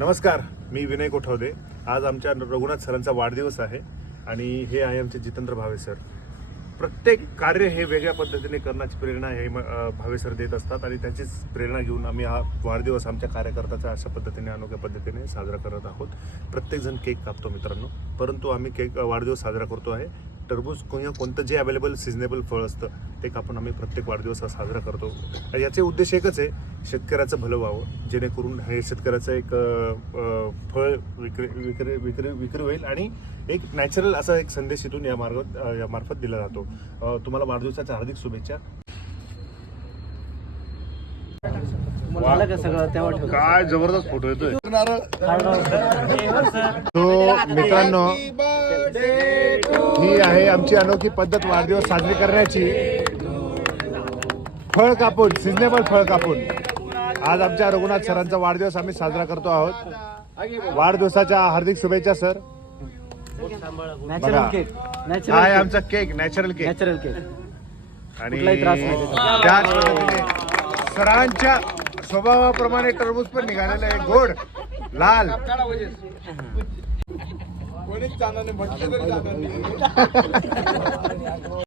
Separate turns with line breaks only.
नमस्कार मी विनय कोठावदे आज आमच्या रघुनाथ सरांचा वाढदिवस आहे आणि हे आहे आमचे जितेंद्र भावे सर. प्रत्येक कार्य हे वेगळ्या पद्धतीने करण्याची प्रेरणा हे म- भावे सर देत असतात आणि त्यांचीच प्रेरणा घेऊन आम्ही हा वाढदिवस आमच्या कार्यकर्त्याचा अशा पद्धतीने अनोख्या पद्धतीने साजरा करत आहोत. प्रत्येकजण केक कापतो मित्रांनो. परंतु आम्ही केक वाढदिवस साजरा करतो आहे. टरबूज किंवा कोणतं जे अवेलेबल सिजनेबल फळ असतं ते कापून आम्ही प्रत्येक वाढदिवस हा साजरा करतो. आणि याचे उद्देश एकच आहे शेतकऱ्याचं भलं व्हावं. जेणेकरून हे शेतकऱ्याचं एक फळ विक्री विक्री विक्री विक्री होईल आणि एक नॅचरल असा एक संदेश इथून या मार्फत अ, या मार्फत दिला जातो. तुम्हाला वाढदिवसाच्या हार्दिक शुभेच्छा. काय जबरदस्त फोटो येतोय. मित्रांनो ही आहे आमची अनोखी पद्धत वाढदिवस साजरी करण्याची. फळ कापून सिजनेबल फळ कापून. आज आमच्या रघुनाथ सरांचा वाढदिवस आम्ही साजरा करतो आहोत. वाढदिवसाच्या हार्दिक शुभेच्छा सर. बघा. हा आहे आमचा cake natural cake
natural cake
आणि. त्याच. पद्धतीने सरांच्या स्वभावाप्रमाणे टरबूज पण निघालेलं आहे. गोड लाल.
कोणीच जाणार नाही म्हटलं तरी जाणार नाही.